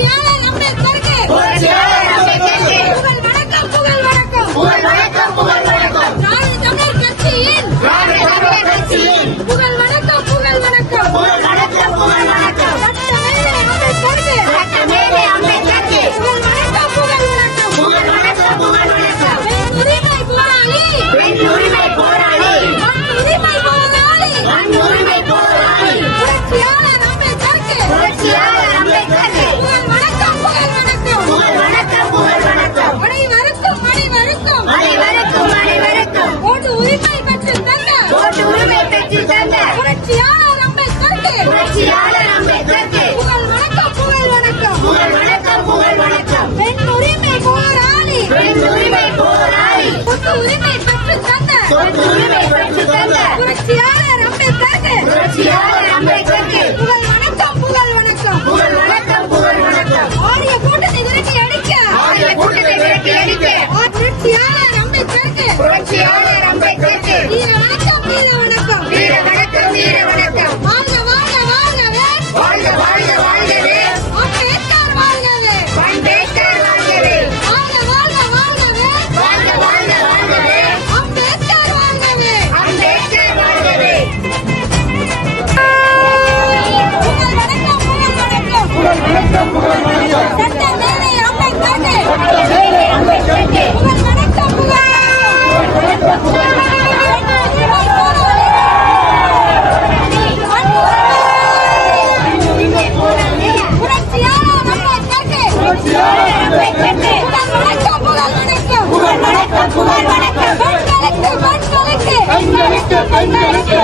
Tatiana! உரிமை பெற்று தந்த. உரிமை பெற்று தந்த. புரட்சியாளர் அம்பேத்கருக்கு புரட்சியாளர் அம்பேத்கருக்கு புகழ் வணக்கம் புகழ் வணக்கம். புகழ் வணக்கம் புகழ் வணக்கம். ஆரிய கூட்டத்தை விரட்டி அடிக்க. ஆரிய கூட்டத்தை விரட்டி அடிக்க. புரட்சியாளர் அம்பேத்கருக்கு. புரட்சியாளர் பெண்களுக்கு பெண்களுக்கு